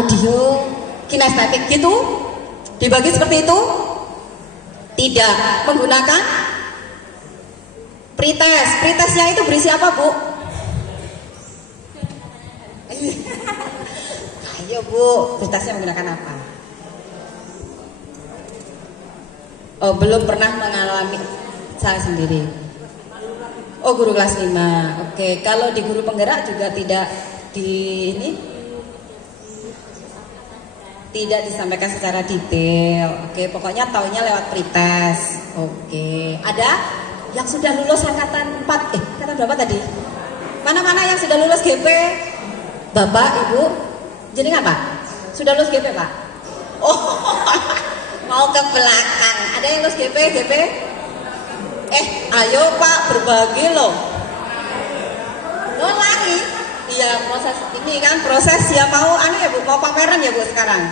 audio kinestetik gitu? Dibagi seperti itu? Tidak. Menggunakan pretest. Pretestnya itu berisi apa, Bu? Ayo, Bu, pretestnya menggunakan apa? Oh, belum pernah mengalami saya sendiri. Oh, guru kelas 5. Oke, kalau di guru penggerak juga tidak tidak disampaikan secara detail. Oke, pokoknya taunya lewat pretest. Oke, ada yang sudah lulus angkatan 4? Angkatan berapa tadi? Mana-mana yang sudah lulus GP? Bapak, Ibu, jadi apa? Sudah lulus GP, Pak? Oh, mau ke belakang. Ada yang lulus GP? Ayo Pak, berbagi loh. Oh, lagi? Iya, proses ini kan proses ya mau ya Bu, mau pameran ya Bu sekarang.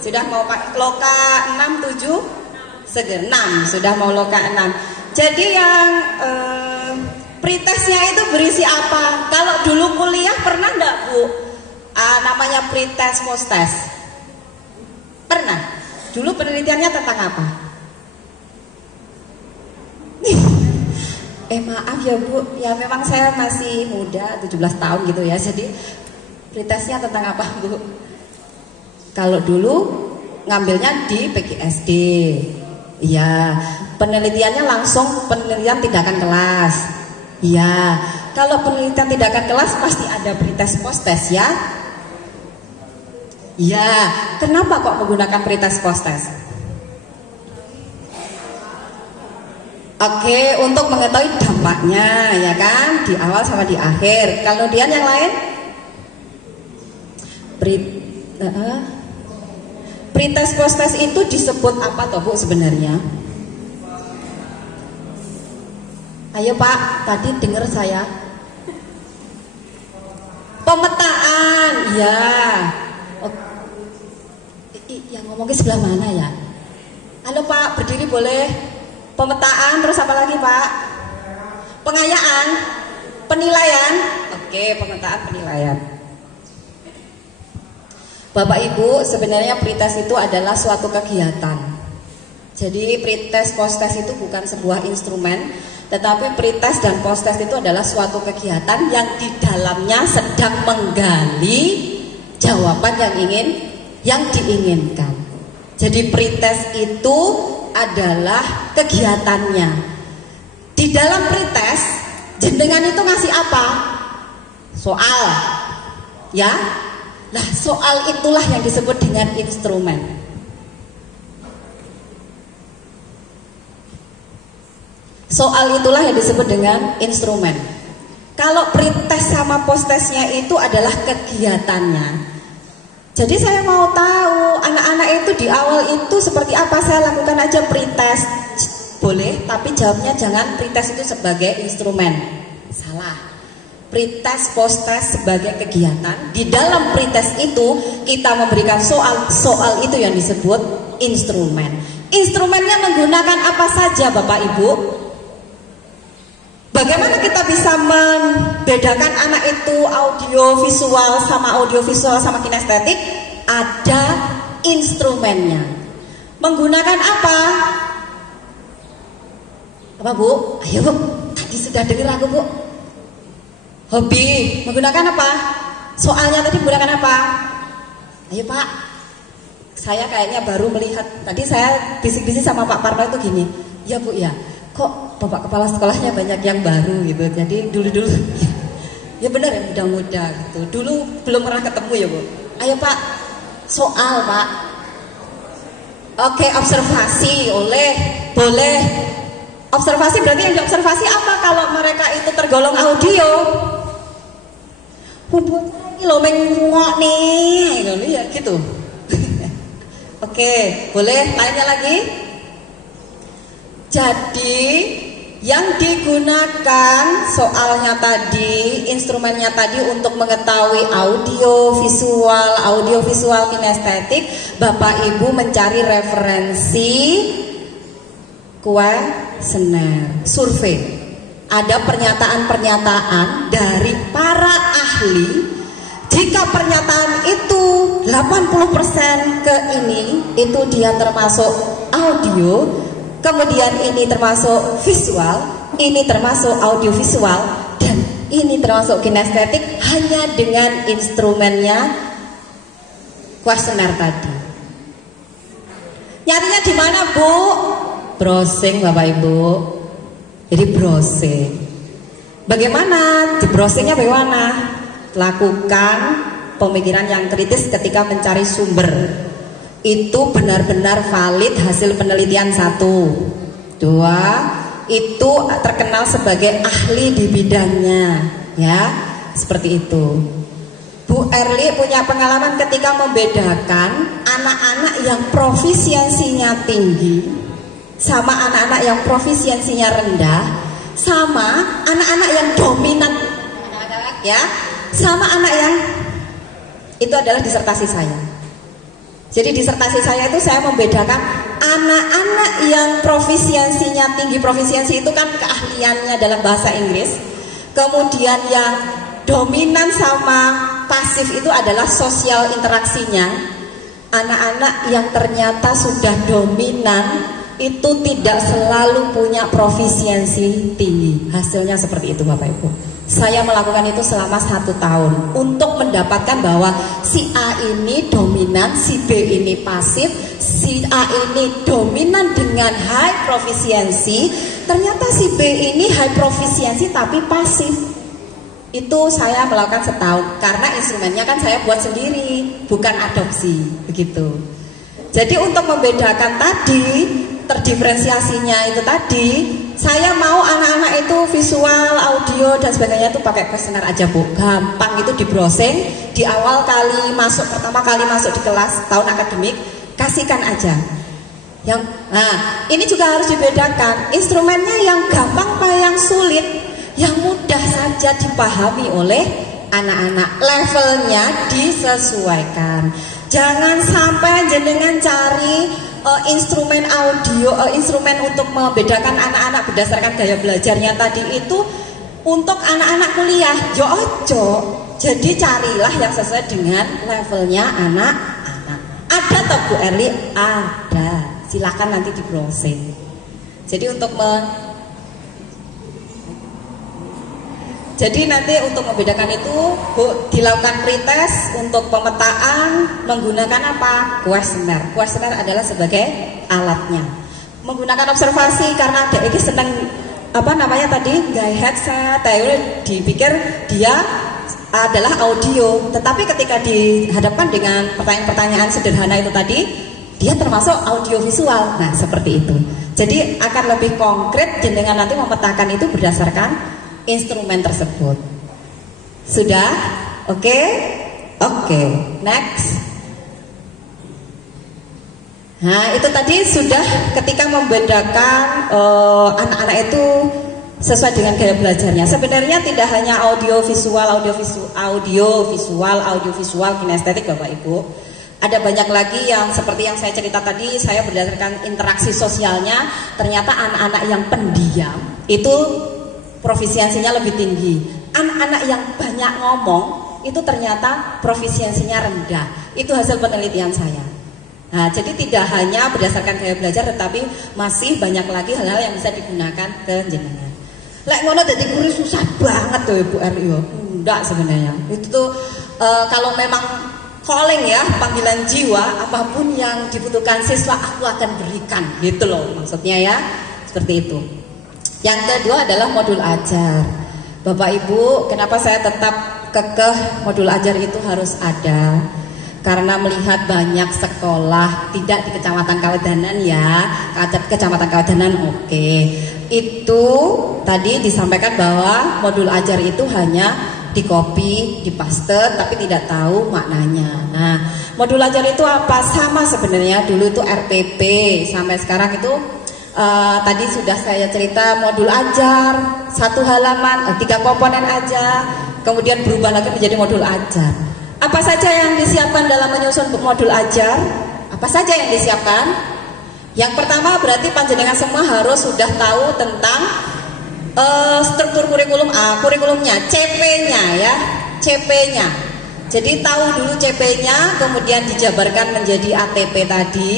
Sudah mau loka 6, 7, 6, sudah mau loka 6. Jadi yang pretestnya itu berisi apa? Kalau dulu kuliah pernah enggak Bu? Namanya pretest posttest. Pernah? Dulu penelitiannya tentang apa? Maaf ya Bu, ya memang saya masih muda, 17 tahun gitu ya. Jadi pretestnya tentang apa Bu? Kalau dulu ngambilnya di PGSD. Iya, penelitiannya langsung penelitian tindakan kelas. Iya, kalau penelitian tindakan kelas pasti ada pretest posttest ya. Iya, kenapa kok menggunakan pretest posttest? Oke, untuk mengetahui dampaknya ya kan, di awal sama di akhir. Kalau Dian yang lain? Pretest posttest itu disebut apa toh Bu sebenarnya? Ayo Pak, tadi dengar saya. Pemetaan, ya. Yang ngomongnya sebelah mana ya? Halo Pak, berdiri boleh? Pemetaan, terus apa lagi Pak? Pengayaan, penilaian. Oke, pemetaan, penilaian. Bapak Ibu, sebenarnya pretest itu adalah suatu kegiatan. Jadi pretest posttest itu bukan sebuah instrumen, tetapi pretest dan posttest itu adalah suatu kegiatan yang di dalamnya sedang menggali jawaban yang diinginkan. Jadi pretest itu adalah kegiatannya. Di dalam pretest, jenengan itu ngasih apa? Soal, ya. Nah, soal itulah yang disebut dengan instrumen. Soal itulah yang disebut dengan instrumen. Kalau pretest sama posttestnya itu adalah kegiatannya. Jadi saya mau tahu anak-anak itu di awal itu seperti apa, saya lakukan aja pretest. Boleh, tapi jawabnya jangan pretest itu sebagai instrumen. Salah. Pretest, posttest sebagai kegiatan. Di dalam pretest itu kita memberikan soal itu yang disebut instrumen. Instrumennya menggunakan apa saja Bapak Ibu? Bagaimana kita bisa membedakan anak itu audiovisual sama kinestetik? Ada instrumennya. Menggunakan apa? Apa Bu? Ayo Bu, tadi sudah dengar aku Bu. Hobi, menggunakan apa? Soalnya tadi menggunakan apa? Ayo Pak, saya kayaknya baru melihat. Tadi saya bisik-bisik sama Pak Parno itu gini. Ya Bu ya, kok Bapak Kepala Sekolahnya banyak yang baru gitu. Jadi dulu-dulu ya benar ya, muda-muda gitu. Dulu belum pernah ketemu ya Bu. Ayo Pak, soal Pak. Oke, observasi boleh. Observasi berarti yang diobservasi apa kalau mereka itu tergolong audio? Buat lagi lo menguak nih, ya gitu. Oke, boleh lainnya lagi? Jadi yang digunakan soalnya tadi, instrumennya tadi untuk mengetahui audio visual kinestetik, Bapak Ibu mencari referensi kuesioner, survei. Ada pernyataan-pernyataan dari para ahli. Jika pernyataan itu 80% ke ini itu dia termasuk audio, kemudian ini termasuk visual, ini termasuk audiovisual, dan ini termasuk kinestetik hanya dengan instrumennya kuesioner tadi. Nyarinya di mana, Bu? Browsing, Bapak Ibu. Jadi browsing. Bagaimana? Di browsingnya bagaimana? Lakukan pemikiran yang kritis ketika mencari sumber. Itu benar-benar valid hasil penelitian. 1, 2, itu terkenal sebagai ahli di bidangnya, ya, seperti itu. Bu Erli punya pengalaman ketika membedakan anak-anak yang profisiensinya tinggi sama anak-anak yang profisiensinya rendah, sama anak-anak yang dominan, ya, sama anak yang itu adalah disertasi saya. Jadi disertasi saya itu saya membedakan anak-anak yang profisiensinya tinggi, profisiensi itu kan keahliannya dalam bahasa Inggris. Kemudian yang dominan sama pasif itu adalah sosial interaksinya. Anak-anak yang ternyata sudah dominan itu tidak selalu punya profisiensi tinggi. Hasilnya seperti itu, Bapak Ibu. Saya melakukan itu selama 1 tahun untuk mendapatkan bahwa si A ini dominan, si B ini pasif, si A ini dominan dengan high profisiensi, ternyata si B ini high profisiensi tapi pasif. Itu saya melakukan setahun karena instrumennya kan saya buat sendiri, bukan adopsi, begitu. Jadi untuk membedakan tadi, terdiferensiasinya itu tadi, saya mau anak-anak itu visual, audio dan sebagainya itu pakai kuesioner aja, Bu. Gampang, itu di browsing, di awal kali masuk, pertama kali masuk di kelas tahun akademik, kasihkan aja. Nah, ini juga harus dibedakan, instrumennya yang gampang apa yang sulit, yang mudah saja dipahami oleh anak-anak, levelnya disesuaikan. Jangan sampai jenengan cari instrumen audio, instrumen untuk membedakan anak-anak berdasarkan gaya belajarnya tadi itu untuk anak-anak kuliah. Ojo. Jadi carilah yang sesuai dengan levelnya anak-anak. Ada toh Bu Erli? Ada. Silakan nanti di browsing. Jadi Jadi nanti untuk membedakan itu dilakukan pretest untuk pemetaan menggunakan apa? Kuesioner. Kuesioner adalah sebagai alatnya. Menggunakan observasi karena ada ini senang gaya headset, dipikir dia adalah audio. Tetapi ketika dihadapkan dengan pertanyaan-pertanyaan sederhana itu tadi, dia termasuk audio visual. Nah, seperti itu. Jadi akan lebih konkret jenengan nanti memetakan itu berdasarkan instrumen tersebut. Sudah? Oke? Oke. Next. Nah, itu tadi sudah ketika membedakan anak-anak itu sesuai dengan gaya belajarnya. Sebenarnya tidak hanya audio visual, kinestetik, Bapak Ibu. Ada banyak lagi yang seperti yang saya cerita tadi, saya berdasarkan interaksi sosialnya, ternyata anak-anak yang pendiam itu profisiensinya lebih tinggi. Anak-anak yang banyak ngomong itu ternyata profisiensinya rendah. Itu hasil penelitian saya. Nah, jadi tidak hanya berdasarkan gaya belajar, tetapi masih banyak lagi hal-hal yang bisa digunakan ke jenengan. Lek ngono dadi guru susah banget tuh Ibu R yo. Enggak sebenarnya. Itu tuh kalau memang calling ya, panggilan jiwa, apapun yang dibutuhkan siswa aku akan berikan, gitu loh maksudnya ya. Seperti itu. Yang kedua adalah modul ajar. Bapak Ibu, kenapa saya tetap kekeh modul ajar itu harus ada? Karena melihat banyak sekolah, tidak di Kecamatan Kawedanan ya, Kecamatan Kawedanan oke. Itu tadi disampaikan bahwa modul ajar itu hanya di copy, di paste, tapi tidak tahu maknanya. Nah, modul ajar itu apa? Sama sebenarnya, dulu itu RPP, sampai sekarang itu tadi sudah saya cerita modul ajar 1 halaman 3 komponen aja, kemudian berubah lagi menjadi modul ajar. Apa saja yang disiapkan dalam menyusun modul ajar? Apa saja yang disiapkan? Yang pertama berarti panjenengan semua harus sudah tahu tentang struktur kurikulum, kurikulumnya, CP-nya ya, CP-nya. Jadi tahu dulu CP-nya, kemudian dijabarkan menjadi ATP tadi.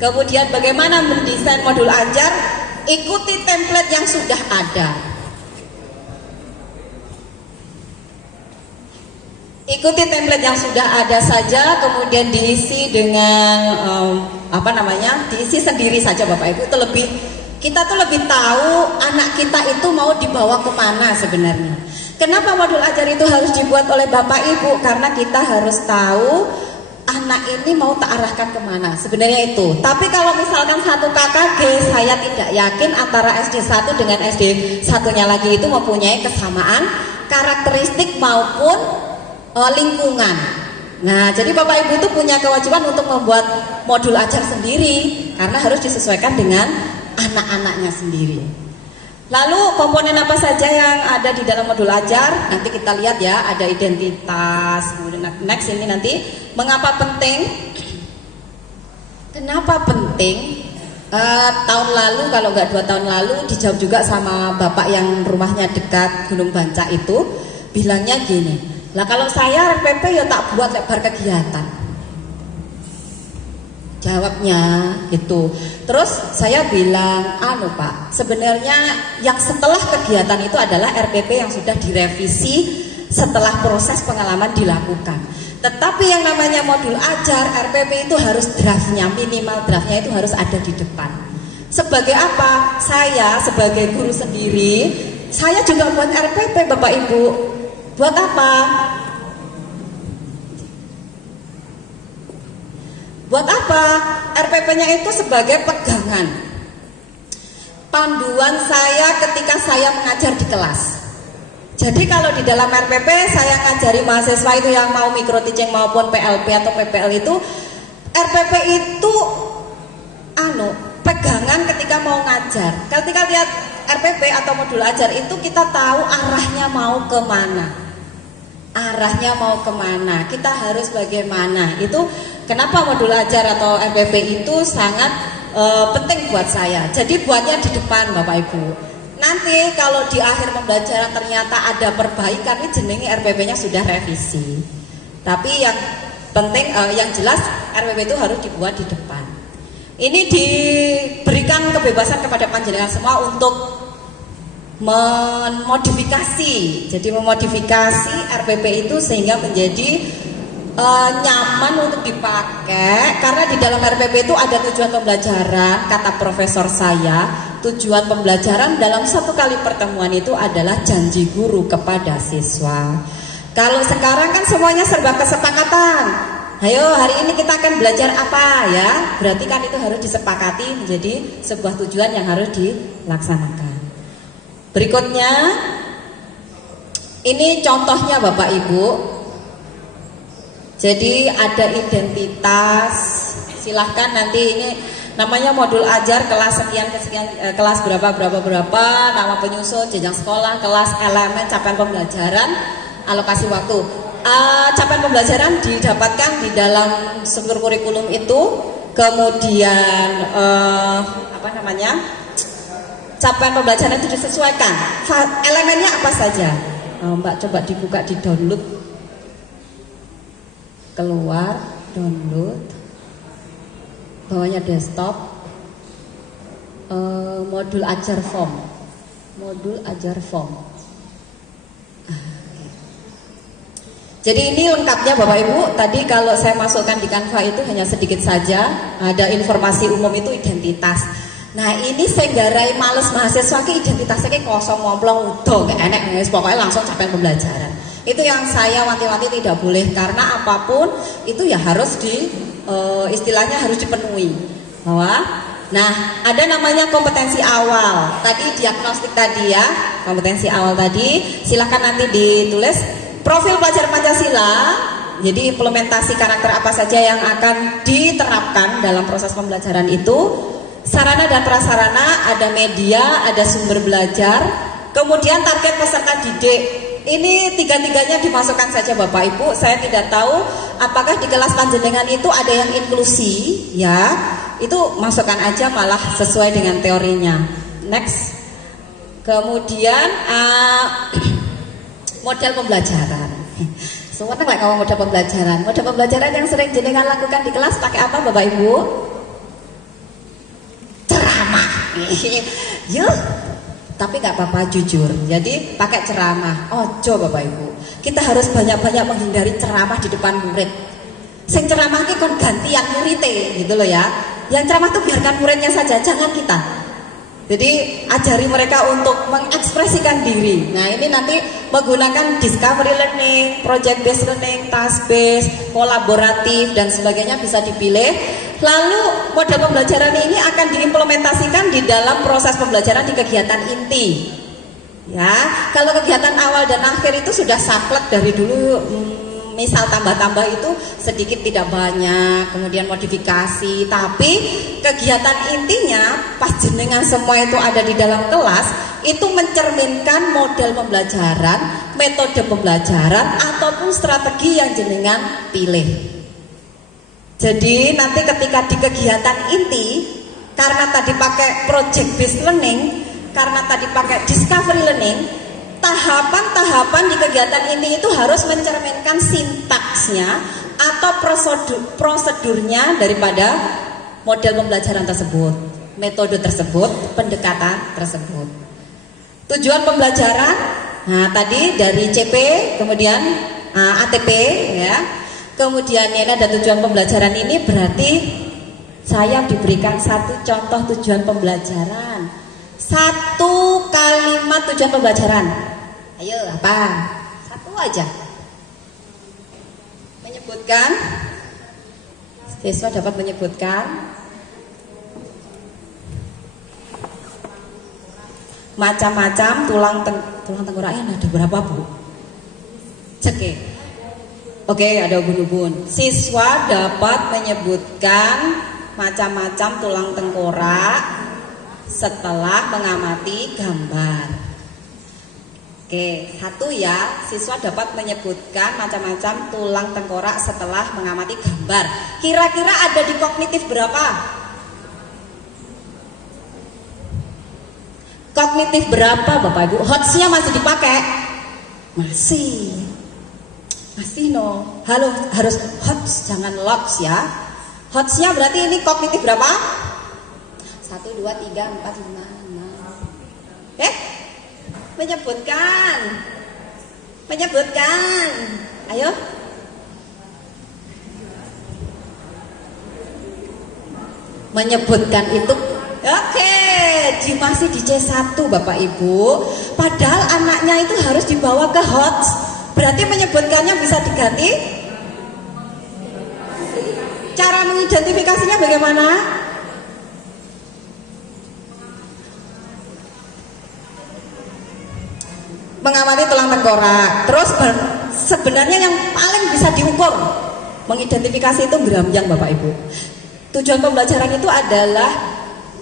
Kemudian bagaimana mendesain modul ajar, ikuti template yang sudah ada. Ikuti template yang sudah ada saja, kemudian diisi dengan diisi sendiri saja Bapak Ibu. Kita tuh lebih tahu anak kita itu mau dibawa kemana sebenarnya. Kenapa modul ajar itu harus dibuat oleh Bapak Ibu? Karena kita harus tahu anak ini mau tak arahkan kemana, sebenarnya itu. Tapi kalau misalkan satu KKG, saya tidak yakin antara SD 1 dengan SD satunya lagi itu mempunyai kesamaan karakteristik maupun lingkungan. Nah, jadi Bapak Ibu itu punya kewajiban untuk membuat modul ajar sendiri karena harus disesuaikan dengan anak-anaknya sendiri. Lalu komponen apa saja yang ada di dalam modul ajar? Nanti kita lihat ya, ada identitas. Kemudian next ini nanti mengapa penting? Kenapa penting? Tahun lalu, kalau nggak 2 tahun lalu, dijawab juga sama bapak yang rumahnya dekat Gunung Banca itu, bilangnya gini, lah kalau saya RPP ya tak buat lebar kegiatan. Jawabnya gitu. Terus saya bilang, Pak, sebenarnya yang setelah kegiatan itu adalah RPP yang sudah direvisi setelah proses pengalaman dilakukan. Tetapi yang namanya modul ajar, RPP itu harus draftnya, minimal draftnya itu harus ada di depan. Sebagai apa? Saya sebagai guru sendiri, saya juga buat RPP Bapak Ibu. Buat apa? Buat apa? RPP-nya itu sebagai pegangan, panduan saya ketika saya mengajar di kelas. Jadi kalau di dalam RPP saya ngajari mahasiswa itu yang mau micro teaching maupun PLP atau PPL itu, RPP itu pegangan ketika mau ngajar. Ketika lihat RPP atau modul ajar itu kita tahu arahnya mau kemana. Arahnya mau kemana, kita harus bagaimana. Itu kenapa modul ajar atau RPP itu sangat penting buat saya. Jadi buatnya di depan Bapak Ibu. Nanti kalau di akhir pembelajaran ternyata ada perbaikan, ini jenenge RPP-nya sudah revisi. Tapi yang penting, yang jelas RPP itu harus dibuat di depan. Ini diberikan kebebasan kepada panjenengan semua untuk memodifikasi. Jadi memodifikasi RPP itu sehingga menjadi nyaman untuk dipakai. Karena di dalam RPP itu ada tujuan pembelajaran. Kata profesor saya, tujuan pembelajaran dalam satu kali pertemuan itu adalah janji guru kepada siswa. Kalau sekarang kan semuanya serba kesepakatan. Ayo hari ini kita akan belajar apa ya. Berarti kan itu harus disepakati menjadi sebuah tujuan yang harus dilaksanakan. Berikutnya, ini contohnya Bapak Ibu. Jadi ada identitas. Silahkan nanti ini namanya modul ajar kelas sekian kelas berapa, nama penyusun, jenjang sekolah, kelas, elemen, capaian pembelajaran, alokasi waktu. Capaian pembelajaran didapatkan di dalam struktur kurikulum itu. Kemudian capaian pembelajaran itu disesuaikan. Elemennya apa saja? Mbak coba dibuka di download. Keluar, download. Bawahnya desktop. Modul ajar form. Modul ajar form. Jadi ini lengkapnya Bapak Ibu. Tadi kalau saya masukkan di Canva itu hanya sedikit saja. Ada informasi umum itu identitas. Nah ini saya garai males mahasiswa ki identitasnya ki kosong ngomplong udah gak enak guys, pokoknya langsung capaian pembelajaran. Itu yang saya wanti-wanti tidak boleh, karena apapun itu ya harus istilahnya harus dipenuhi. Nah ada namanya kompetensi awal. Tadi diagnostik tadi ya, kompetensi awal tadi. Silahkan nanti ditulis profil pelajar Pancasila. Jadi implementasi karakter apa saja yang akan diterapkan dalam proses pembelajaran itu. Sarana dan prasarana, ada media, ada sumber belajar, kemudian target peserta didik. Ini tiga-tiganya dimasukkan saja Bapak Ibu. Saya tidak tahu apakah di kelas panjenengan itu ada yang inklusi, ya. Itu masukkan aja malah sesuai dengan teorinya. Next. Kemudian model pembelajaran. Seneng lah kalau model pembelajaran. Model pembelajaran yang sering jenengan lakukan di kelas pakai apa Bapak Ibu? Ceramah. Yuk. Tapi nggak apa-apa jujur. Jadi pakai ceramah. Ojo Bapak Ibu. Kita harus banyak-banyak menghindari ceramah di depan murid. Sing ceramah ki kon ganti yang muridnya gitu loh ya. Yang ceramah tuh biarkan muridnya saja, jangan kita. Jadi ajari mereka untuk mengekspresikan diri. Nah ini nanti menggunakan discovery learning, project based learning, task based, kolaboratif dan sebagainya bisa dipilih. Lalu model pembelajaran ini akan diimplementasikan di dalam proses pembelajaran di kegiatan inti. Ya, kalau kegiatan awal dan akhir itu sudah saklek dari dulu. Misal tambah-tambah itu sedikit tidak banyak, kemudian modifikasi. Tapi kegiatan intinya pas jenengan semua itu ada di dalam kelas, itu mencerminkan model pembelajaran, metode pembelajaran ataupun strategi yang jenengan pilih. Jadi nanti ketika di kegiatan inti, karena tadi pakai project based learning, karena tadi pakai discovery learning, tahapan-tahapan di kegiatan ini itu harus mencerminkan sintaksnya atau prosedurnya daripada model pembelajaran tersebut, metode tersebut, pendekatan tersebut. Tujuan pembelajaran, nah tadi dari CP, kemudian ATP, ya. Kemudian ini ada tujuan pembelajaran ini berarti saya diberikan satu contoh tujuan pembelajaran, satu kalimat tujuan pembelajaran. Ayo apa? Satu aja. Menyebutkan, siswa dapat menyebutkan macam-macam tulang tengkoraknya ada berapa Bu? Cek. Oke, ada ubun-ubun. Siswa dapat menyebutkan macam-macam tulang tengkorak setelah mengamati gambar. Oke, satu ya, siswa dapat menyebutkan macam-macam tulang tengkorak setelah mengamati gambar. Kira-kira ada di kognitif berapa? Kognitif berapa Bapak Ibu? HOTS-nya masih dipakai? Masih no. Halo, harus HOTS, jangan LOTS ya. HOTS-nya berarti ini kognitif berapa? 1, 2, 3, 4, 5, 6. Menyebutkan. Ayo. Menyebutkan itu. Oke, masih di C1 Bapak Ibu. Padahal anaknya itu harus dibawa ke HOTS. Berarti menyebutkannya bisa diganti. Cara mengidentifikasinya bagaimana? Mengamati tulang tengkorak. Terus sebenarnya yang paling bisa diukur mengidentifikasi itu geramjang Bapak Ibu. Tujuan pembelajaran itu adalah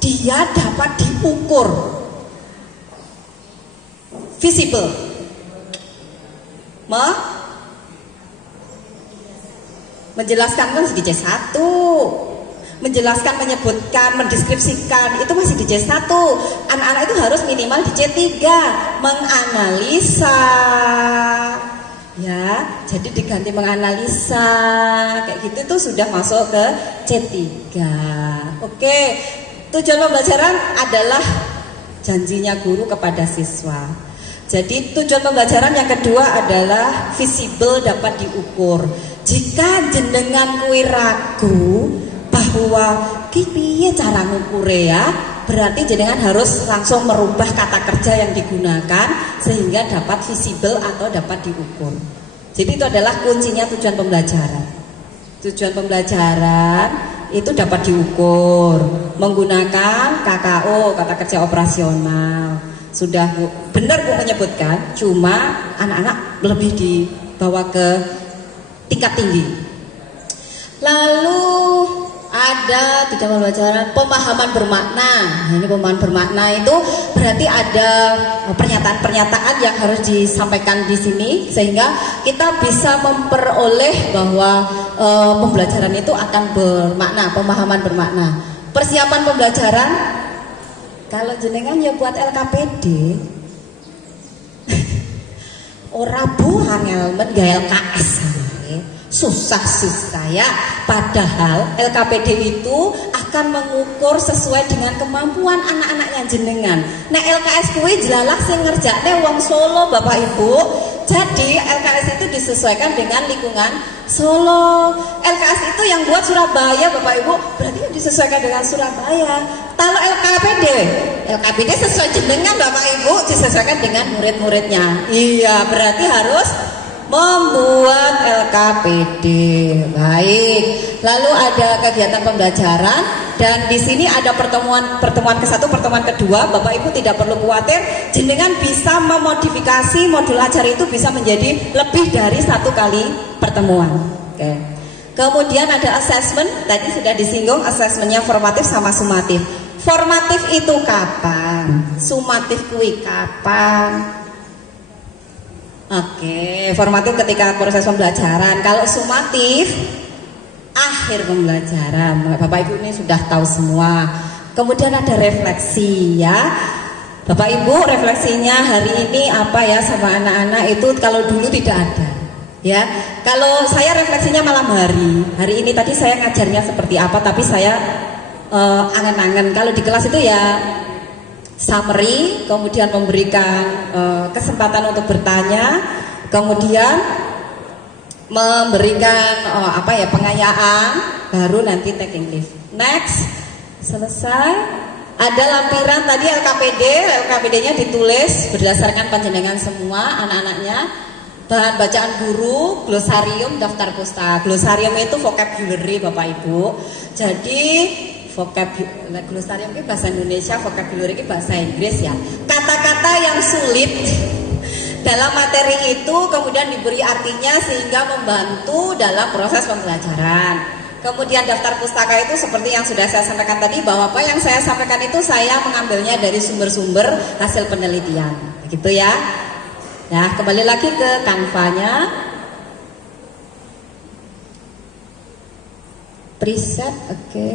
dia dapat diukur, visible, menjelaskan kan di C1, menjelaskan, menyebutkan, mendeskripsikan itu masih di C1. Anak-anak itu harus minimal di C3, menganalisa. Ya, jadi diganti menganalisa kayak gitu tuh sudah masuk ke C3. Oke, tujuan pembelajaran adalah janjinya guru kepada siswa. Jadi tujuan pembelajaran yang kedua adalah visible, dapat diukur. Jika jenengan kuwi ragu bahwa piye cara ngukure ya, berarti jenengan harus langsung merubah kata kerja yang digunakan sehingga dapat visible atau dapat diukur. Jadi itu adalah kuncinya tujuan pembelajaran. Tujuan pembelajaran itu dapat diukur menggunakan KKO, kata kerja operasional. Sudah Bu, benar Bu menyebutkan, cuma anak-anak lebih dibawa ke tingkat tinggi. Lalu ada di dalam pembelajaran pemahaman bermakna. Ini pemahaman bermakna itu berarti ada pernyataan-pernyataan yang harus disampaikan di sini sehingga kita bisa memperoleh bahwa pembelajaran itu akan bermakna, pemahaman bermakna. Persiapan pembelajaran kalau jenengan ya buat LKPD ora buat angel men gak LKS. Susah sih saya, padahal LKPD itu akan mengukur sesuai dengan kemampuan anak-anaknya jenengan. Nek LKS kuwi jelalah sing ngerjakne wong Solo Bapak Ibu. Jadi LKS itu disesuaikan dengan lingkungan Solo. LKS itu yang buat Surabaya Bapak Ibu, berarti disesuaikan dengan Surabaya. Kalau LKPD sesuai jenengan Bapak Ibu, disesuaikan dengan murid-muridnya. Iya, berarti harus membuat LKPD. Baik. Lalu ada kegiatan pembelajaran dan di sini ada pertemuan ke-1, pertemuan kedua. Bapak Ibu tidak perlu khawatir, jenengan bisa memodifikasi modul ajar itu bisa menjadi lebih dari 1 kali pertemuan. Oke. Kemudian ada assessment, tadi sudah disinggung assessmentnya formatif sama sumatif. Formatif itu kapan? Sumatif kui kapan? Oke, formatif ketika proses pembelajaran. Kalau sumatif akhir pembelajaran. Bapak Ibu ini sudah tahu semua. Kemudian ada refleksi ya. Bapak Ibu refleksinya hari ini apa ya sama anak-anak itu kalau dulu tidak ada. Ya, kalau saya refleksinya malam hari. Hari ini tadi saya ngajarnya seperti apa, tapi saya angen-angen. Kalau di kelas itu ya summary, kemudian memberikan kesempatan untuk bertanya, kemudian memberikan pengayaan, baru nanti taking leave. Next, selesai. Ada lampiran tadi LKPD-nya ditulis berdasarkan panjenengan semua anak-anaknya. Bahan bacaan guru, glosarium, daftar pustaka. Glosarium itu vocabulary Bapak Ibu. Jadi glosarium itu bahasa Indonesia, vocabulary itu bahasa Inggris ya. Kata-kata yang sulit dalam materi itu kemudian diberi artinya sehingga membantu dalam proses pembelajaran. Kemudian daftar pustaka itu seperti yang sudah saya sampaikan tadi, bahwa apa yang saya sampaikan itu saya mengambilnya dari sumber-sumber hasil penelitian. Begitu ya. Nah, kembali lagi ke kanvanya. Preset, oke.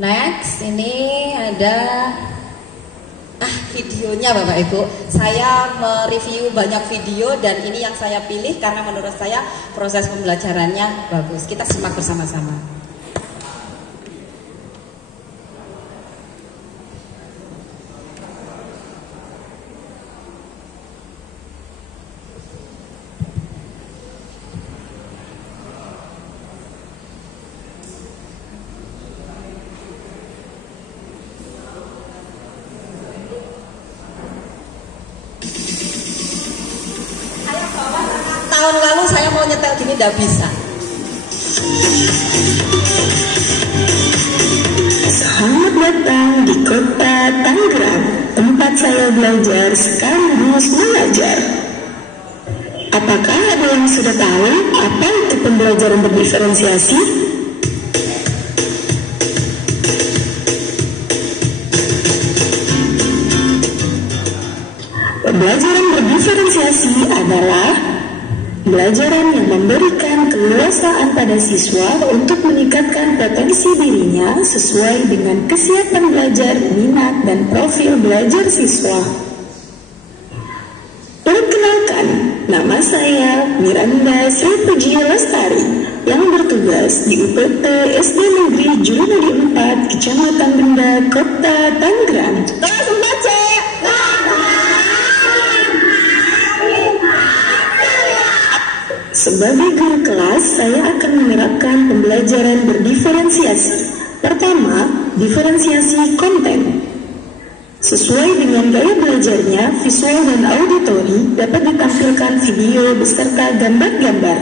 Next, ini ada videonya Bapak Ibu. Saya mereview banyak video dan ini yang saya pilih karena menurut saya proses pembelajarannya bagus. Kita simak bersama-sama. Tahun lalu saya mau nyetel gini tidak bisa. Selamat datang di kota Tangerang, tempat saya belajar sekaligus mengajar. Apakah ada yang sudah tahu apa itu pembelajaran berdiferensiasi? Pembelajaran berdiferensiasi adalah pembelajaran yang memberikan keleluasaan pada siswa untuk meningkatkan potensi dirinya sesuai dengan kesiapan belajar, minat, dan profil belajar siswa. Perkenalkan, nama saya Miranda Sri Puji Lestari yang bertugas di UPT SD Negeri Julunadi 4, Kecamatan Benda, Kota Tangerang. Terus membaca. Sebagai guru kelas, saya akan menerapkan pembelajaran berdiferensiasi. Pertama, diferensiasi konten. Sesuai dengan gaya belajarnya, visual dan auditori dapat ditampilkan video beserta gambar-gambar.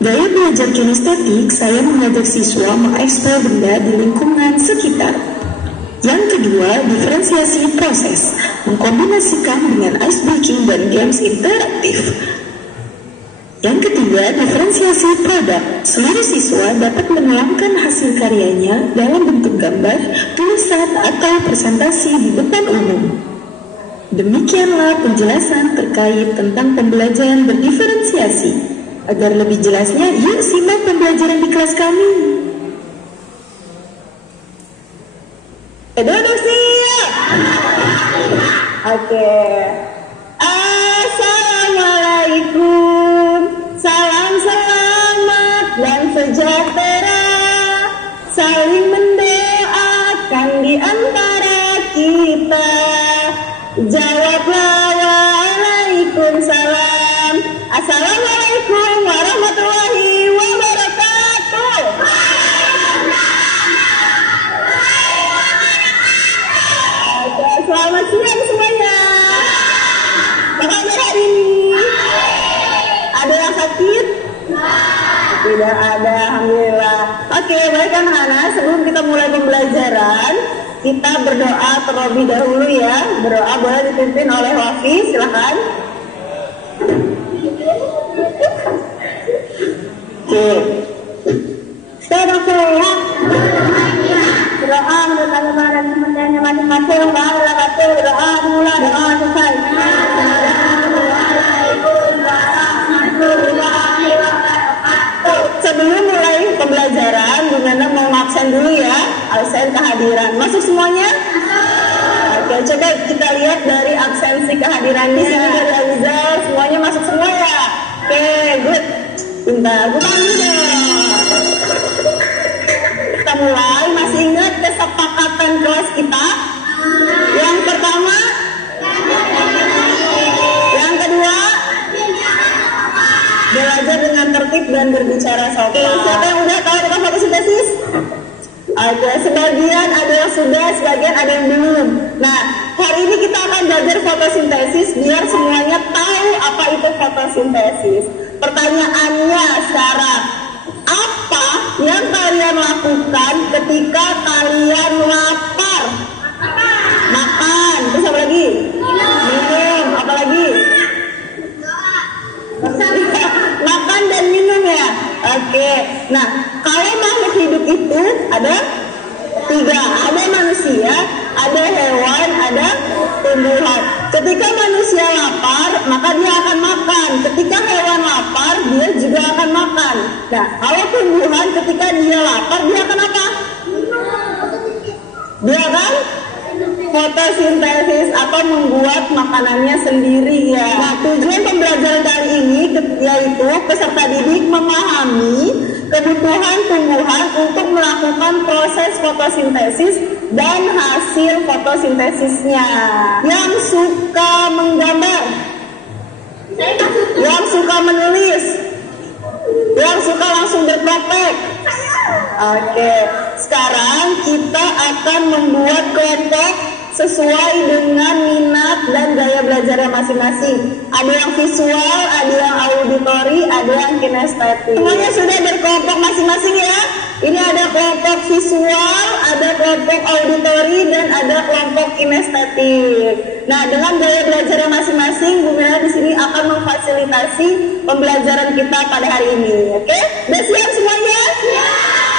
Gaya belajar kinestetik, saya mengajak siswa mengeksplor benda di lingkungan sekitar. Yang kedua, diferensiasi proses, mengkombinasikan dengan ice breaking dan games interaktif. Yang ketiga, diferensiasi produk. Seluruh siswa dapat menuangkan hasil karyanya dalam bentuk gambar, tulisan, atau presentasi di depan umum. Demikianlah penjelasan terkait tentang pembelajaran berdiferensiasi. Agar lebih jelasnya, yuk simak pembelajaran di kelas kami. Duduk siap. Oke. Assalamualaikum. Salam selamat dan sejahtera. Saling mendoakan di antara kita. Jawablah waalaikumsalam. Assalamualaikum warahmatullahi wabarakatuh. Oke, selamat siang semuanya. Bagaimana hari ini? Ada yang sakit? Tidak ada, alhamdulillah. Oke, baik anak-anak, sebelum kita mulai pembelajaran, kita berdoa terlebih dahulu ya. Berdoa boleh dipimpin oleh Wafi, silahkan. Oke. Bismillahirrahmanirrahim. Berdoa menurut agama dan kementeriannya masing-masing. Berdoa dimulai, doa selesai. Sebelum mulai pembelajaran, Bu Nana mau absen dulu ya, absen kehadiran. Masuk semuanya? Oke, coba kita lihat dari absensi kehadirannya. Di sini dari Alizal, semuanya masuk semua ya? Oke, good. Pintar, bukan dulu. Kita mulai, masih ingat kesepakatan kelas kita? Yang pertama? Yang kedua? Belajar dengan tertib dan berbicara sopan. Siapa yang udah tahu tentang fotosintesis? Oke, sebagian ada yang sudah, sebagian ada yang belum. Nah, hari ini kita akan belajar fotosintesis biar semuanya tahu apa itu fotosintesis. Pertanyaannya sekarang, apa yang kalian lakukan ketika kalian lapar? Makan. Terus apa lagi? Minum. Apa lagi? Makan dan minum ya. Oke. Nah, kalau makhluk hidup itu ada 3. Ada manusia, ada hewan, ada tumbuhan. Ketika manusia lapar, maka dia akan makan. Ketika hewan lapar, dia juga akan makan. Nah, kalau tumbuhan ketika dia lapar, dia akan apa? Dia akan fotosintesis atau membuat makanannya sendiri ya. Nah, tujuan pembelajaran kali ini yaitu peserta didik memahami kebutuhan tumbuhan untuk melakukan proses fotosintesis dan hasil fotosintesisnya. Yang suka menggambar, yang suka menulis, yang suka langsung berpraktek. Oke, sekarang kita akan membuat kelompok sesuai dengan minat dan gaya belajarnya masing-masing. Ada yang visual, ada yang auditori, ada yang kinestetik. Semuanya sudah berkelompok masing-masing ya. Ini ada kelompok visual, ada kelompok auditori, dan ada kelompok kinestetik. Nah, dengan gaya belajarnya masing-masing, Bu Mela di sini akan memfasilitasi pembelajaran kita pada hari ini. Oke? Udah siap semuanya?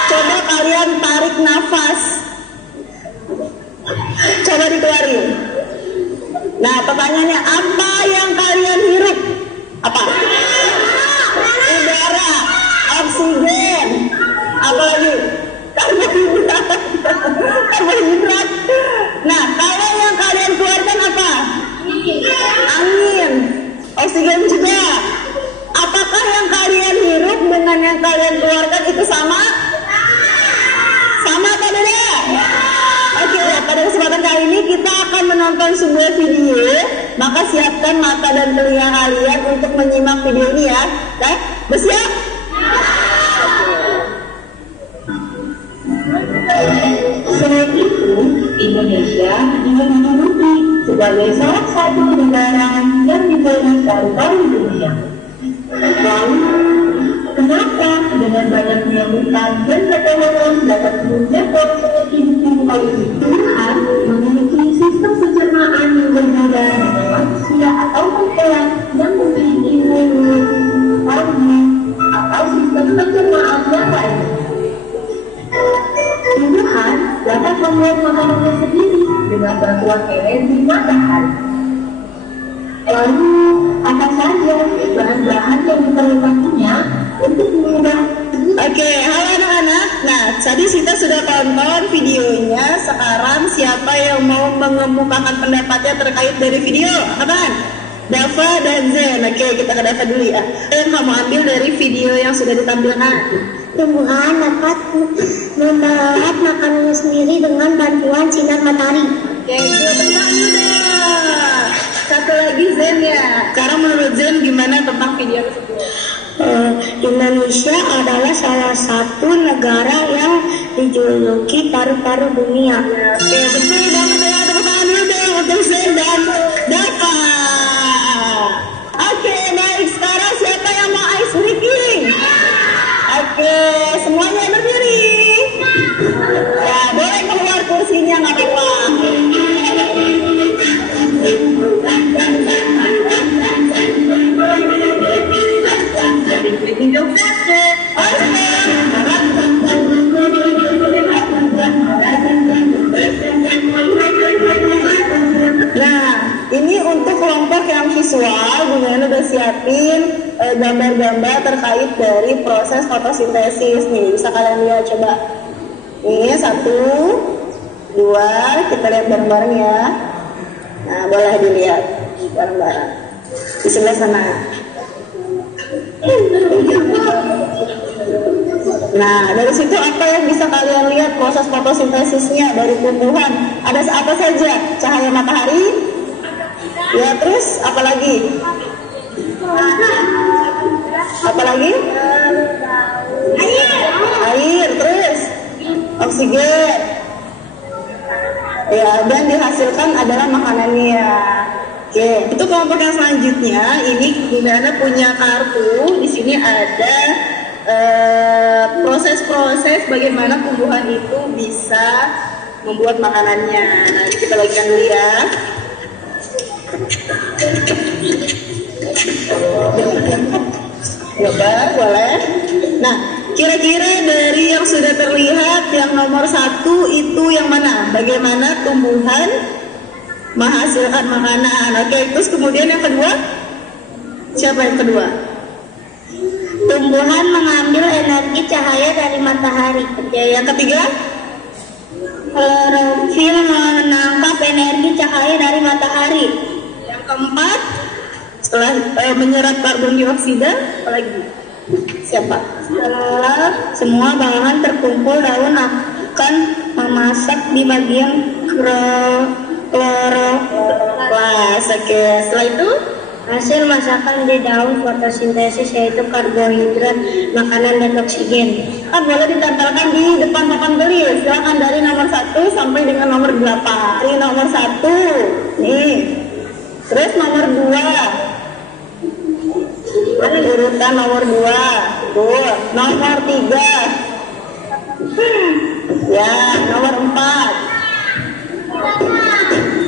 Coba kalian tarik nafas. Coba dikeluarin. Nah, pertanyaannya, apa yang kalian hirup? Apa? Udara, oksigen, apa lagi? Karbohidrat. Karbohidrat. Nah, kalau yang kalian keluarkan apa? Angin. Oksigen juga. Apakah yang kalian hirup dengan yang kalian keluarkan itu sama? Sama atau beda? Oke, pada kesempatan kali ini kita akan menonton sebuah video. Maka siapkan mata dan telinga kalian untuk menyimak video ini ya. Oke, bersiap? Selain itu, Indonesia juga dijuluki sebagai salah satu negara yang diberi paru-paru dunia. Lalu, kenapa dengan banyaknya hutan dan pepohonan dapat menjangkau individu Tuhan memiliki sistem pencernaan yang berbeda dengan manusia atau hewan yang memiliki mulut, kaki, atau sistem pencernaan yang lain. Tumbuhan dapat membuat makanannya sendiri dengan bantuan energi matahari. Lalu, apa saja bahan-bahan yang diperlukannya untuk mengubah? Oke, halo anak-anak. Nah, tadi kita sudah tonton videonya sekarang siapa yang mau mengemukakan pendapatnya terkait dari video? Apaan? Dava dan Zen. Oke, kita ke Dava dulu ya. Yang kamu ambil dari video yang sudah ditampilkan? Tumbuhan dapat membuat makanannya sendiri dengan bantuan sinar matahari. Oke, itu tentang muda. Satu lagi Zen ya. Sekarang menurut Zen gimana tentang video tersebut? Indonesia adalah salah satu negara yang dijuluki paru-paru dunia. Oke, betul banget ya. Tepuk tangan dulu dong untuk Zen dan Dava. Oke, baik. Sekarang siapa yang mau ice breaking? Oke, semuanya berdiri. Ya, boleh keluar kursinya, nggak apa-apa. Nah, ini untuk kelompok yang visual, Bunda udah siapin gambar-gambar terkait dari proses fotosintesis nih. Bisa kalian lihat coba. Ini 1, 2, kita lihat bareng-bareng ya. Nah, boleh dilihat bareng-bareng. Di sebelah sana. Nah, dari situ apa yang bisa kalian lihat proses fotosintesisnya dari tumbuhan? Ada apa saja? Cahaya matahari? Ya, terus apa lagi? Apa lagi? Air, terus oksigen. Ya, dan dihasilkan adalah makanannya. Oke, itu kelompok yang selanjutnya. Ini Bunda punya kartu. Di sini ada proses-proses bagaimana tumbuhan itu bisa membuat makanannya. Nah, kita bagikan dulu ya. Gambar boleh. Nah, kira-kira dari yang sudah terlihat yang nomor 1 itu yang mana? Bagaimana tumbuhan menghasilkan makanan? Oke, terus kemudian yang kedua? Siapa yang kedua? Tumbuhan mengambil energi cahaya dari matahari. Oke, yang ketiga? Klorofil menangkap energi cahaya dari matahari. Yang keempat? Setelah menyerap karbon dioksida, apa lagi? Siapa? Setelah semua bahan terkumpul, daun akan memasak di bagian kloroplas. Oke, setelah itu? Hasil masakan di daun fotosintesis yaitu karbohidrat, makanan, dan oksigen. Boleh ditempelkan di depan papan tulis. Silakan dari nomor 1 sampai dengan nomor 8. Ini nomor 1. Nih. Terus nomor 2. Urutan nomor 2. Tuh, nomor 3. Ya, nomor 4.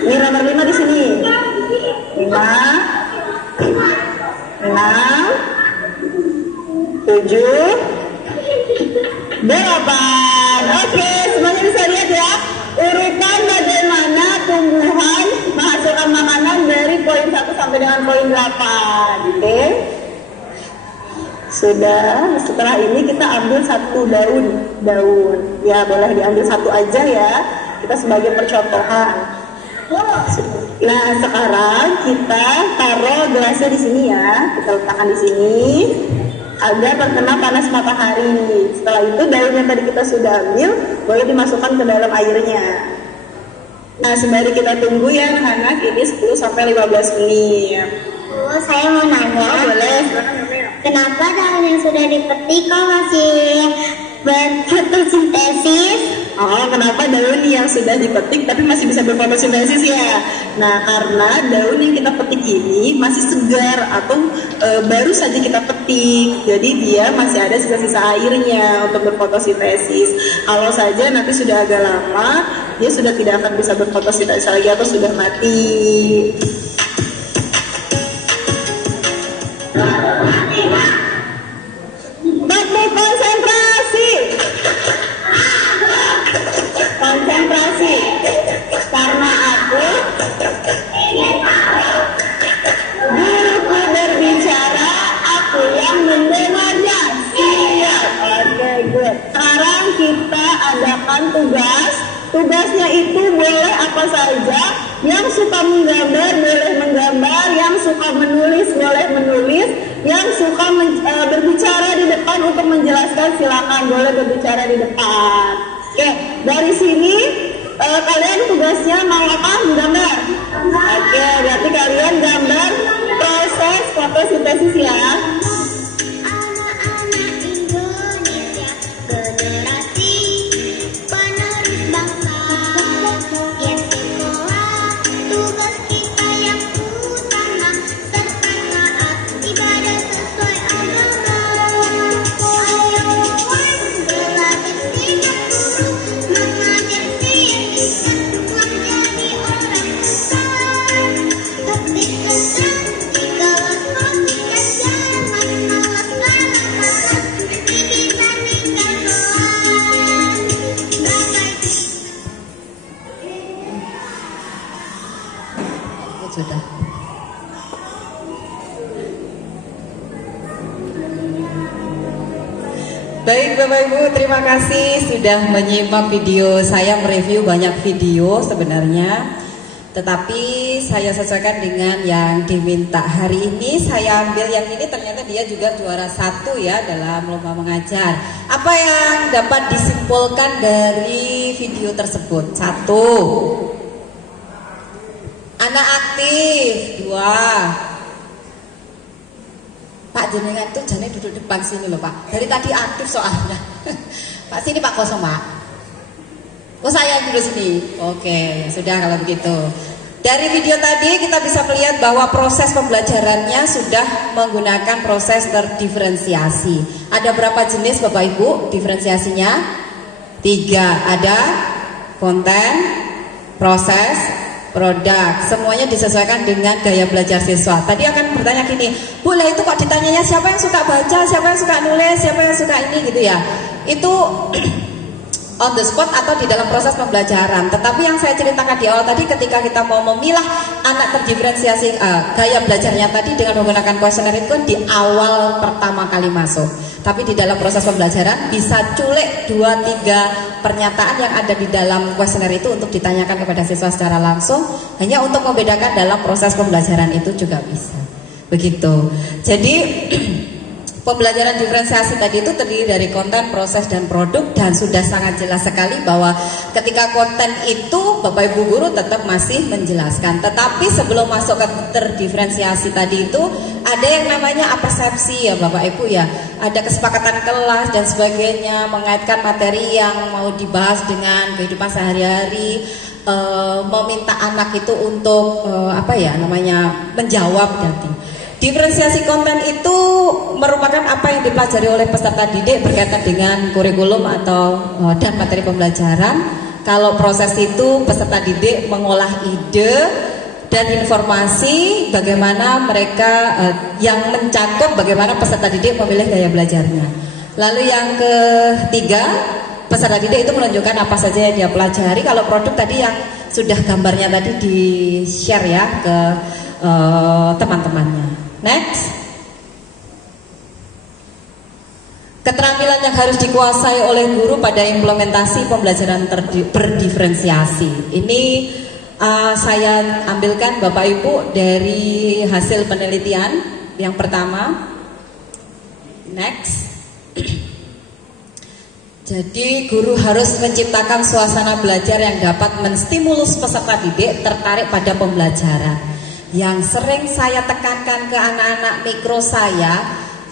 Ini nomor 5 di sini. 5, 6, 7, 8. Oke, semuanya bisa lihat ya. Urutan bagaimana tumbuhan menghasilkan makanan dari poin 1 sampai dengan poin 8. Oke. Sudah, setelah ini kita ambil satu daun. Ya, boleh diambil satu aja ya. Kita sebagai percontohan. Nah, sekarang kita taruh gelasnya di sini ya. Kita letakkan di sini agar terkena panas matahari. Setelah itu daun yang tadi kita sudah ambil boleh dimasukkan ke dalam airnya. Nah, sembari kita tunggu ya anak-anak, ini 10 sampai 15 menit. Saya mau nanya. Boleh. Kenapa daun yang sudah dipetik kok masih berfotosintesis? Kenapa daun yang sudah dipetik tapi masih bisa berfotosintesis ya? Nah, karena daun yang kita petik ini masih segar atau baru saja kita petik, jadi dia masih ada sisa-sisa airnya untuk berfotosintesis. Kalau saja nanti sudah agak lama, dia sudah tidak akan bisa berfotosintesis lagi atau sudah mati. Konsentrasi, karena aku guruku berbicara, aku yang mendengarnya. Siap. Oke, good. Sekarang kita adakan tugas Tugasnya itu boleh apa saja, yang suka menggambar boleh menggambar, yang suka menulis boleh menulis, yang suka berbicara di depan untuk menjelaskan silakan boleh berbicara di depan. Oke, dari sini kalian tugasnya mau apa? Menggambar. Oke, berarti kalian gambar proses fotosintesis ya. Sudah. Baik Bapak Ibu, terima kasih sudah menyimak video saya, mereview banyak video sebenarnya. Tetapi saya sesuaikan dengan yang diminta. Hari ini saya ambil yang ini, ternyata dia juga juara 1 ya dalam lomba mengajar. Apa yang dapat disimpulkan dari video tersebut? 1, anak aktif. 2, Pak jenengan tuh jangan duduk depan sini loh Pak. Dari tadi aktif soalnya. Pak sini Pak, kosong Pak. Oh saya duduk sini. Oke, sudah kalau begitu. Dari video tadi kita bisa melihat bahwa proses pembelajarannya sudah menggunakan proses terdiferensiasi. Ada berapa jenis Bapak Ibu diferensiasinya? 3. Ada konten, proses, produk. Semuanya disesuaikan dengan gaya belajar siswa. Tadi akan bertanya gini, Bu lah itu kok ditanyanya siapa yang suka baca, siapa yang suka nulis, siapa yang suka ini gitu ya. Itu on the spot atau di dalam proses pembelajaran. Tetapi yang saya ceritakan di awal tadi, ketika kita mau memilah anak terdiferensiasi gaya belajarnya tadi dengan menggunakan kuesioner itu kan di awal pertama kali masuk. Tapi di dalam proses pembelajaran bisa culik 2-3 pernyataan yang ada di dalam kuesioner itu untuk ditanyakan kepada siswa secara langsung, hanya untuk membedakan dalam proses pembelajaran itu juga bisa. Begitu. Jadi pembelajaran diferensiasi tadi itu terdiri dari konten, proses, dan produk, dan sudah sangat jelas sekali bahwa ketika konten itu Bapak Ibu guru tetap masih menjelaskan. Tetapi sebelum masuk ke terdiferensiasi tadi itu ada yang namanya apersepsi ya Bapak Ibu ya. Ada kesepakatan kelas dan sebagainya, mengaitkan materi yang mau dibahas dengan kehidupan sehari-hari, meminta anak itu untuk menjawab nanti. Diferensiasi konten itu merupakan apa yang dipelajari oleh peserta didik berkaitan dengan kurikulum atau dan materi pembelajaran. Kalau proses itu peserta didik mengolah ide dan informasi bagaimana mereka yang mencakup bagaimana peserta didik memilih gaya belajarnya. Lalu yang ketiga, peserta didik itu menunjukkan apa saja yang dia pelajari. Kalau produk tadi yang sudah gambarnya tadi di-share ya ke teman-temannya. Next. Keterampilan yang harus dikuasai oleh guru pada implementasi pembelajaran berdiferensiasi. Ini saya ambilkan Bapak Ibu dari hasil penelitian yang pertama. Next. Jadi guru harus menciptakan suasana belajar yang dapat menstimulus peserta didik tertarik pada pembelajaran. Yang sering saya tekankan ke anak-anak mikro saya,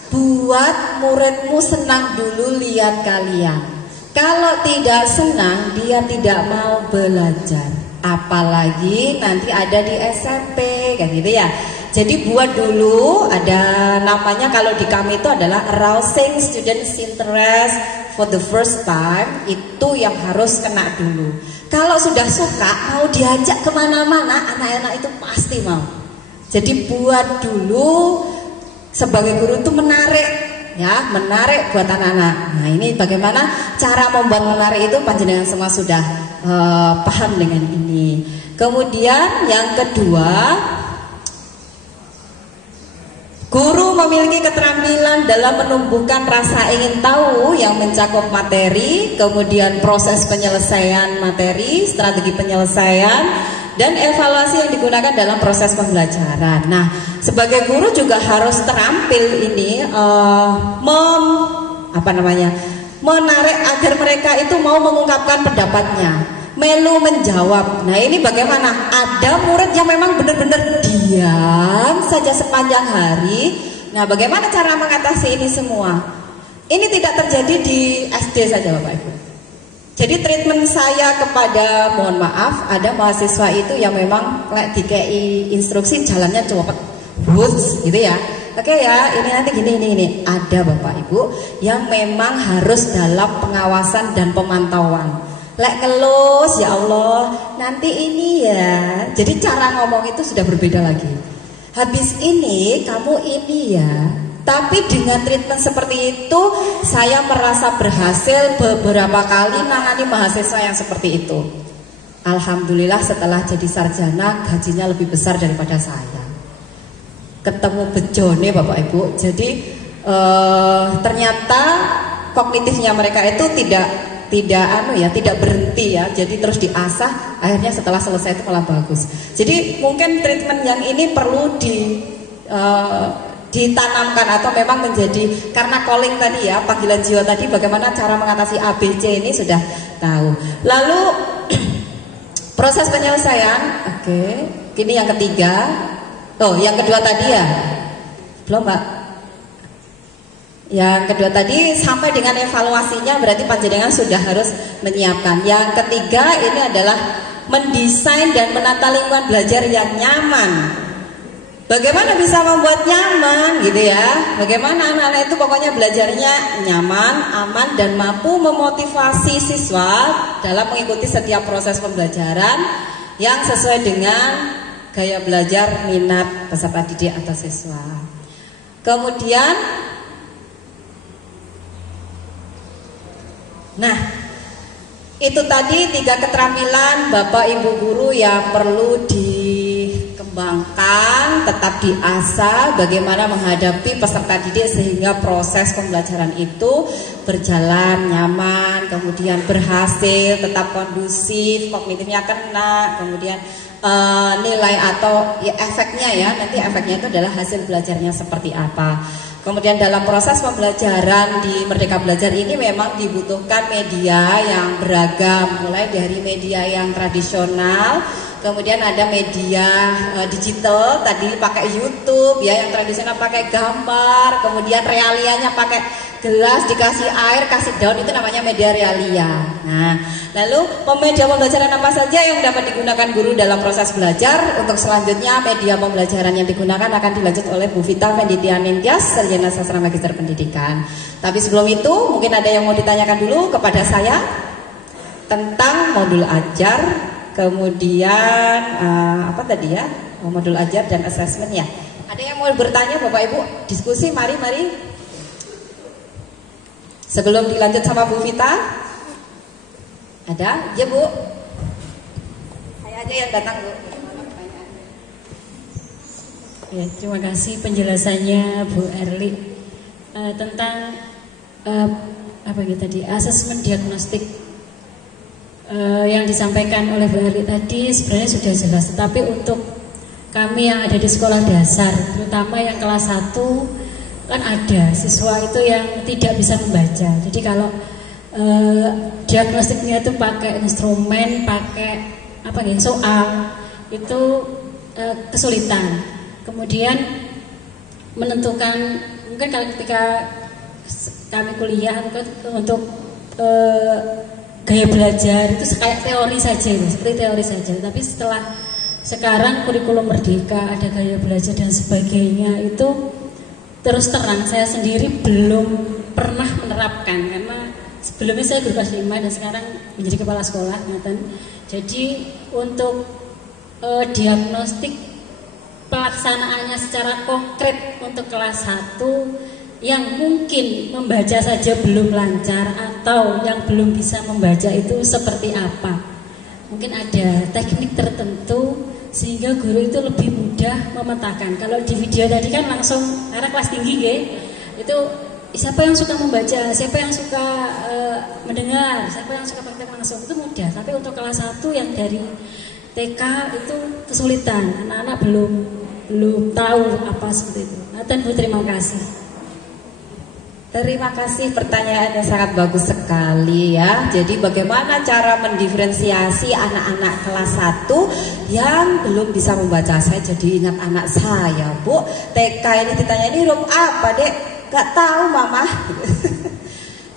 buat muridmu senang dulu lihat kalian. Kalau tidak senang, dia tidak mau belajar. Apalagi nanti ada di SMP, kayak gitu ya. Jadi buat dulu, ada namanya kalau di kami itu adalah arousing students interest for the first time. Itu yang harus kena dulu. Kalau sudah suka, mau diajak kemana-mana, anak-anak itu pasti mau. Jadi buat dulu sebagai guru itu menarik, ya, menarik buat anak-anak. Nah ini bagaimana cara membuat menarik itu, panjenengan semua sudah paham dengan ini. Kemudian yang kedua, Guru memiliki keterampilan dalam menumbuhkan rasa ingin tahu yang mencakup materi, kemudian proses penyelesaian materi, strategi penyelesaian, dan evaluasi yang digunakan dalam proses pembelajaran. Nah, sebagai guru juga harus terampil ini menarik agar mereka itu mau mengungkapkan pendapatnya, melu menjawab. Nah, ini bagaimana? Ada murid yang memang benar-benar diam saja sepanjang hari. Nah, bagaimana cara mengatasi ini semua? Ini tidak terjadi di SD saja, Bapak Ibu. Jadi treatment saya kepada, mohon maaf, ada mahasiswa itu yang memang dikei instruksi jalannya cepet, gitu ya. Oke ya, ini nanti gini. Ada Bapak Ibu yang memang harus dalam pengawasan dan pemantauan. Ngelus, ya Allah, nanti ini ya. Jadi cara ngomong itu sudah berbeda lagi. Habis ini, kamu ini ya. Tapi dengan treatment seperti itu, saya merasa berhasil beberapa kali menangani mahasiswa yang seperti itu. Alhamdulillah setelah jadi sarjana, gajinya lebih besar daripada saya. Ketemu bejone Bapak Ibu. Jadi ternyata kognitifnya mereka itu tidak berhenti ya, jadi terus diasah, akhirnya setelah selesai itu malah bagus. Jadi mungkin treatment yang ini perlu ditanamkan atau memang menjadi, karena calling tadi ya, panggilan jiwa tadi, bagaimana cara mengatasi ABC ini sudah tahu. Lalu proses penyelesaian, oke, ini yang ketiga. Oh, yang kedua tadi ya, belum Mbak. Yang kedua tadi sampai dengan evaluasinya berarti panjenengan sudah harus menyiapkan. Yang ketiga ini adalah mendesain dan menata lingkungan belajar yang nyaman. Bagaimana bisa membuat nyaman gitu ya? Bagaimana anak-anak itu pokoknya belajarnya nyaman, aman, dan mampu memotivasi siswa dalam mengikuti setiap proses pembelajaran yang sesuai dengan gaya belajar minat peserta didik atau siswa. Kemudian nah, itu tadi 3 keterampilan Bapak Ibu guru yang perlu dikembangkan, tetap diasah bagaimana menghadapi peserta didik sehingga proses pembelajaran itu berjalan nyaman, kemudian berhasil, tetap kondusif, kognitifnya kena, kemudian nilai atau ya, efeknya ya, nanti efeknya itu adalah hasil belajarnya seperti apa. Kemudian dalam proses pembelajaran di Merdeka Belajar ini memang dibutuhkan media yang beragam, mulai dari media yang tradisional, kemudian ada media digital, tadi pakai YouTube ya, yang tradisional pakai gambar, kemudian realianya pakai gelas dikasih air, kasih daun, itu namanya media realia. Nah, lalu media pembelajaran apa saja yang dapat digunakan guru dalam proses belajar? Untuk selanjutnya media pembelajaran yang digunakan akan dilanjut oleh Bu Vita Fenditia Ningtyas, Sarjana Sastra Magister Pendidikan. Tapi sebelum itu mungkin ada yang mau ditanyakan dulu kepada saya tentang modul ajar, kemudian apa tadi ya, modul ajar dan assessment ya. Ada yang mau bertanya Bapak Ibu? Diskusi, mari. Sebelum dilanjut sama Bu Vita, ada? Ya Bu, saya aja yang datang Bu. Ya, terima kasih penjelasannya Bu Erli tentang apa gitu tadi, asesmen diagnostik yang disampaikan oleh Bu Erli tadi sebenarnya sudah jelas. Tetapi untuk kami yang ada di sekolah dasar, terutama yang kelas 1, kan ada siswa itu yang tidak bisa membaca. Jadi kalau diagnostiknya itu pakai instrumen, pakai apa ya, soal, itu kesulitan. Kemudian menentukan, mungkin kalau ketika kami kuliah untuk gaya belajar itu kayak teori saja, seperti teori saja. Tapi setelah sekarang kurikulum merdeka, ada gaya belajar dan sebagainya, itu terus terang saya sendiri belum pernah menerapkan, karena sebelumnya saya guru kelas 5 dan sekarang menjadi kepala sekolah. Jadi untuk diagnostik pelaksanaannya secara konkret untuk kelas 1 yang mungkin membaca saja belum lancar atau yang belum bisa membaca itu seperti apa? Mungkin ada teknik tertentu sehingga guru itu lebih mudah memetakan. Kalau di video tadi kan langsung karena kelas tinggi itu siapa yang suka membaca, siapa yang suka mendengar, siapa yang suka praktek langsung, itu mudah. Tapi untuk kelas 1 yang dari TK itu kesulitan, anak-anak belum tahu apa seperti itu. Nah, Bu, terima kasih. Terima kasih, pertanyaannya sangat bagus sekali ya. Jadi bagaimana cara mendiferensiasi anak-anak kelas 1 yang belum bisa membaca? Saya jadi ingat anak saya, Bu. TK ini ditanya, ini huruf apa, Dek? Gak tahu, Mama.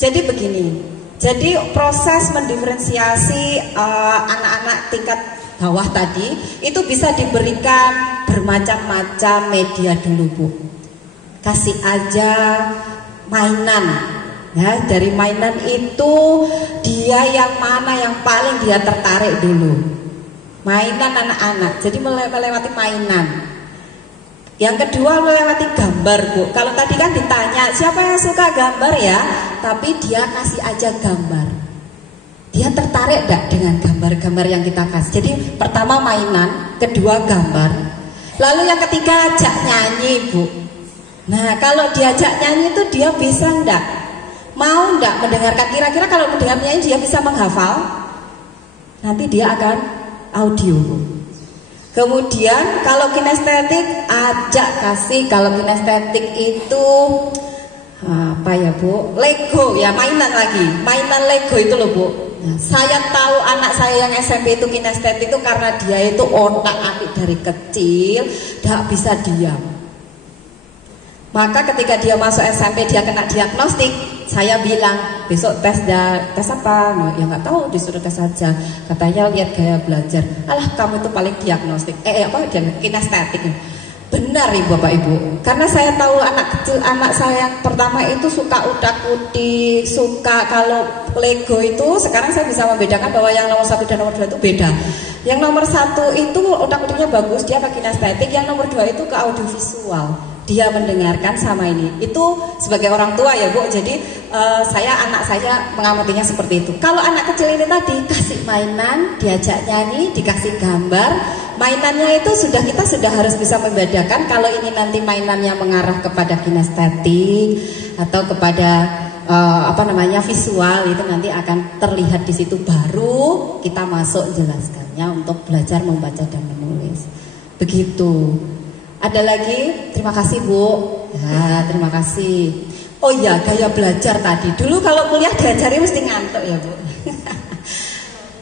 Jadi begini. Jadi proses mendiferensiasi anak-anak tingkat bawah tadi itu bisa diberikan bermacam-macam media dulu, Bu. Kasih aja mainan ya, dari mainan itu dia yang mana yang paling dia tertarik dulu, mainan anak-anak, jadi melewati mainan. Yang kedua melewati gambar, Bu. Kalau tadi kan ditanya siapa yang suka gambar ya, tapi dia kasih aja gambar, dia tertarik enggak dengan gambar-gambar yang kita kasih. Jadi pertama mainan, kedua gambar, lalu yang ketiga ajak nyanyi, Bu. Nah, kalau diajak nyanyi itu dia bisa enggak? Mau enggak mendengarkan? Kira-kira kalau mendengar nyanyi dia bisa menghafal? Nanti dia akan audio. Kemudian kalau kinestetik ajak kasih. Kalau kinestetik itu apa ya, Bu? Lego ya, mainan lagi. Mainan Lego itu loh, Bu. Nah, saya tahu anak saya yang SMP itu kinestetik itu karena dia itu otak-atik dari kecil, enggak bisa diam. Maka ketika dia masuk SMP dia kena diagnostik, saya bilang besok tes apa? No, ya nggak tahu, disuruh tes saja. Katanya lihat gaya belajar. Alah, kamu itu paling diagnostik. Kinestetik. Benar, Ibu, Bapak Ibu. Karena saya tahu anak kecil, anak saya yang pertama itu suka utak-utik, suka kalau Lego itu. Sekarang saya bisa membedakan bahwa yang nomor 1 dan nomor 2 itu beda. Yang nomor 1 itu utak-utiknya bagus, dia ke kinestetik. Yang nomor 2 itu ke audiovisual. Dia mendengarkan sama ini. Itu sebagai orang tua ya, Bu. Jadi anak saya mengamatinya seperti itu. Kalau anak kecil ini tadi kasih mainan, diajak nyanyi, dikasih gambar, mainannya itu kita sudah harus bisa membedakan kalau ini nanti mainannya mengarah kepada kinestetik atau kepada visual, itu nanti akan terlihat di situ, baru kita masuk jelaskannya untuk belajar membaca dan menulis. Begitu. Ada lagi? Terima kasih, Bu. Ya, terima kasih. Oh iya, gaya belajar tadi. Dulu kalau kuliah diajari mesti ngantuk ya, Bu.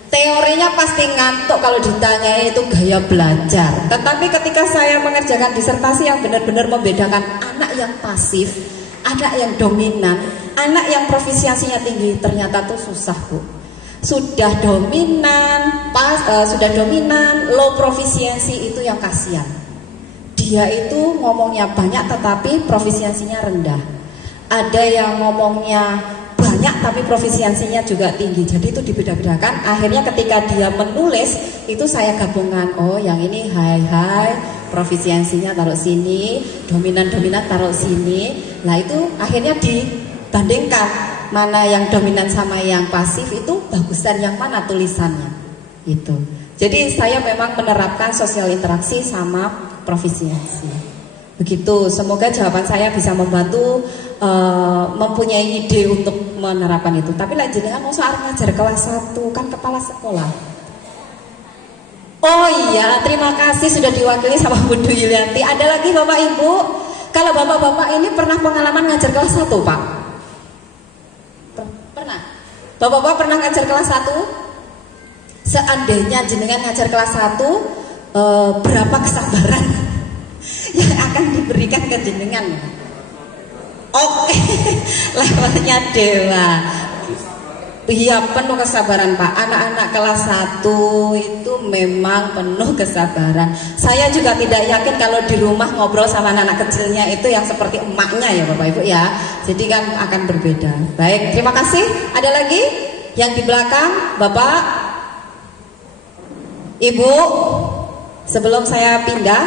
Teorinya pasti ngantuk kalau ditanya itu gaya belajar. Tetapi ketika saya mengerjakan disertasi yang benar-benar membedakan anak yang pasif, anak yang dominan, anak yang profisiensinya tinggi, ternyata tuh susah, Bu. Sudah dominan, low profisiensi itu yang kasihan. Dia itu ngomongnya banyak tetapi profisiensinya rendah. Ada yang ngomongnya banyak tapi profisiensinya juga tinggi. Jadi itu dibeda-bedakan. Akhirnya ketika dia menulis itu saya gabungkan. Oh, yang ini high, profisiensinya taruh sini, dominan taruh sini. Nah, itu akhirnya dibandingkan mana yang dominan sama yang pasif, itu bagusan yang mana tulisannya. Itu. Jadi saya memang menerapkan sosial interaksi sama profisiensi. Begitu, semoga jawaban saya bisa membantu mempunyai ide untuk menerapkan itu. Tapi lah jenengan mau soal ngajar kelas 1 kan kepala sekolah. Oh iya, terima kasih sudah diwakili sama Bu Yulianti. Ada lagi Bapak Ibu? Kalau Bapak-bapak ini pernah pengalaman ngajar kelas 1, Pak? Pernah? Bapak-bapak pernah ngajar kelas 1? Seandainya jenengan ngajar kelas 1, berapa kesabaran yang akan diberikan ke jenengan? Oke, levelnya dewa. Iya, penuh kesabaran, Pak. Anak-anak kelas 1 itu memang penuh kesabaran. Saya juga tidak yakin kalau di rumah ngobrol sama anak-anak kecilnya itu yang seperti emaknya ya Bapak Ibu ya. Jadi kan akan berbeda. Baik, terima kasih. Ada lagi? Yang di belakang, Bapak, Ibu, sebelum saya pindah,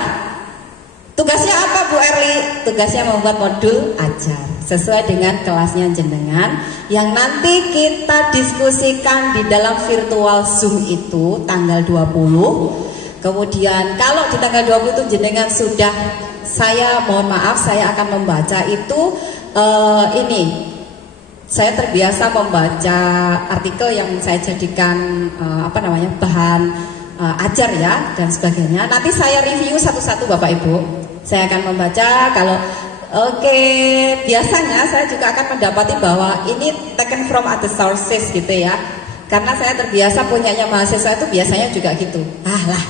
tugasnya apa Bu Erli? Tugasnya membuat modul ajar sesuai dengan kelasnya jenengan yang nanti kita diskusikan di dalam virtual Zoom itu tanggal 20. Kemudian kalau di tanggal 20 itu jenengan sudah, saya mohon maaf, saya akan membaca itu ini. Saya terbiasa membaca artikel yang saya jadikan bahan ajar ya dan sebagainya. Nanti saya review satu-satu Bapak Ibu. Saya akan membaca kalau biasanya saya juga akan mendapati bahwa ini taken from other sources gitu ya. Karena saya terbiasa punyanya mahasiswa itu biasanya juga gitu.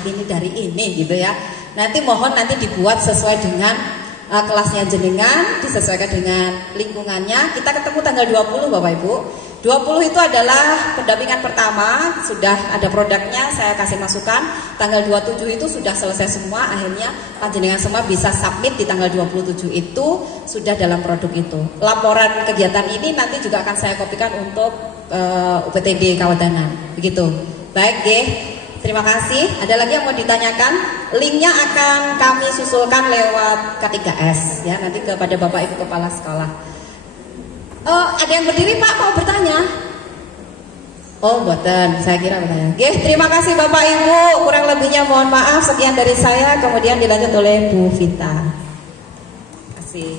Ini dari ini gitu ya. Nanti mohon dibuat sesuai dengan kelasnya jenengan, disesuaikan dengan lingkungannya. Kita ketemu tanggal 20 Bapak Ibu. 20 itu adalah pendampingan pertama, sudah ada produknya, saya kasih masukan. Tanggal 27 itu sudah selesai semua, akhirnya panjenengan semua bisa submit di tanggal 27 itu sudah dalam produk itu. Laporan kegiatan ini nanti juga akan saya kopikan untuk UPTD Kawedanan. Begitu. Baik, terima kasih. Ada lagi yang mau ditanyakan? Linknya akan kami susulkan lewat K3S ya, nanti kepada Bapak Ibu Kepala Sekolah. Ada yang berdiri Pak, mau bertanya? Boten, saya kira bertanya. Terima kasih Bapak Ibu. Kurang lebihnya mohon maaf. Sekian dari saya, kemudian dilanjut oleh Bu Vita. Terima kasih.